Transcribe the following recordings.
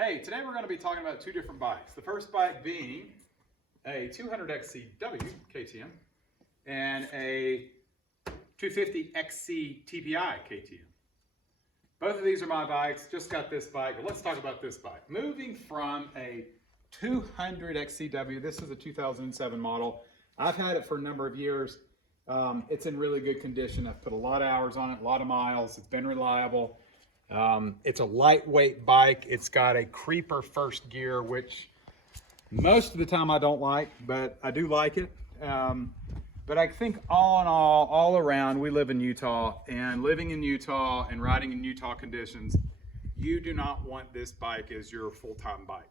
Hey, today we're going to be talking about two different bikes. The first bike being a 200 XCW KTM and a 250 XC TPI KTM. Both of these are my bikes. Just got this bike, but let's talk about this bike. Moving from a 200 XCW, this is a 2007 model. I've had it for a number of years. It's in really good condition. I've put a lot of hours on it, a lot of miles. It's been reliable. It's a lightweight bike. It's got a creeper first gear, which most of the time I don't like, but I do like it. But I think all in all around, we live in Utah, and living in Utah and riding in Utah conditions, you do not want this bike as your full-time bike.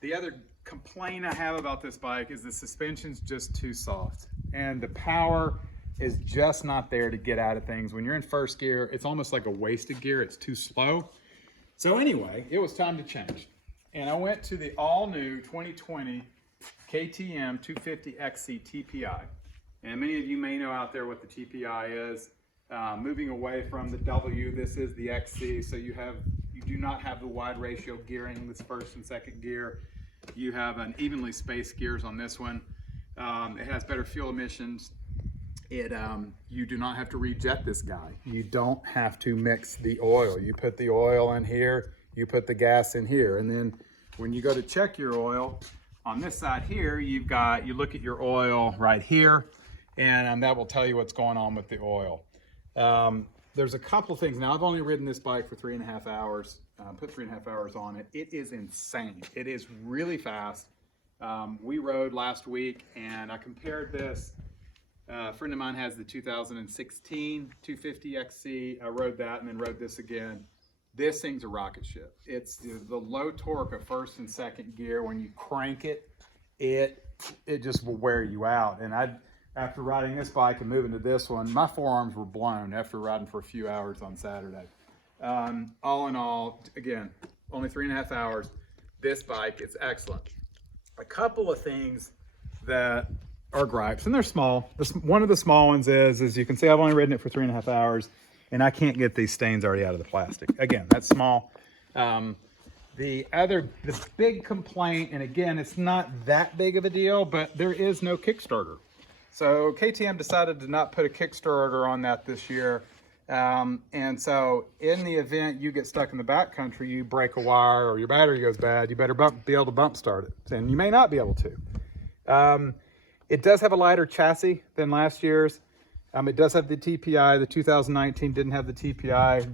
The other complaint I have about this bike is the suspension's just too soft, and the power is just not there to get out of things. When you're in first gear, it's almost like a wasted gear. It's too slow. So anyway, it was time to change. And I went to the all-new 2020 KTM 250 XC TPI. And many of you may know out there what the TPI is. Moving away from the W, this is the XC. So you do not have the wide ratio gearing, this first and second gear. You have an evenly spaced gears on this one. It has better fuel emissions. You do not have to rejet this guy. You don't have to mix the oil. You put the oil in here, you put the gas in here, and then when you go to check your oil, on this side here, you look at your oil right here, and that will tell you what's going on with the oil. There's a couple things. Now, I've only ridden this bike for 3.5 hours, put 3.5 hours on it. It is insane. It is really fast. We rode last week, and I compared this. A friend of mine has the 2016 250 XC. I rode that and then rode this again. This thing's a rocket ship. It's the low torque of first and second gear. When you crank it, it just will wear you out. And after riding this bike and moving to this one, my forearms were blown after riding for a few hours on Saturday. All in all, again, only 3.5 hours. This bike is excellent. A couple of things that are gripes, and they're small. One of the small ones is you can see I've only ridden it for 3.5 hours, and I can't get these stains already out of the plastic. Again, that's small. The big complaint, and again, it's not that big of a deal, but there is no Kickstarter. So KTM decided to not put a Kickstarter on that this year. And so in the event you get stuck in the backcountry, you break a wire or your battery goes bad, you better be able to bump start it. And you may not be able to. It does have a lighter chassis than last year's. It does have the TPI. The 2019 didn't have the TPI.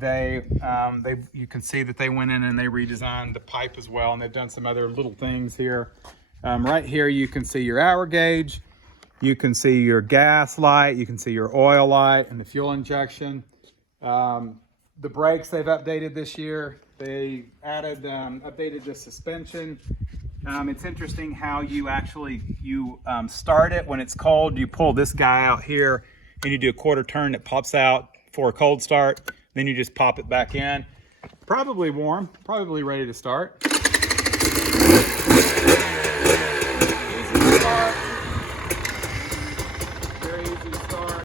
You can see that they went in and they redesigned the pipe as well, and they've done some other little things here. Right here, you can see your hour gauge. You can see your gas light. You can see your oil light and the fuel injection. The brakes they've updated this year. They updated the suspension. It's interesting how you start it when it's cold. You pull this guy out here and you do a quarter turn. It pops out for a cold start. Then you just pop it back in. Probably warm, probably ready to start.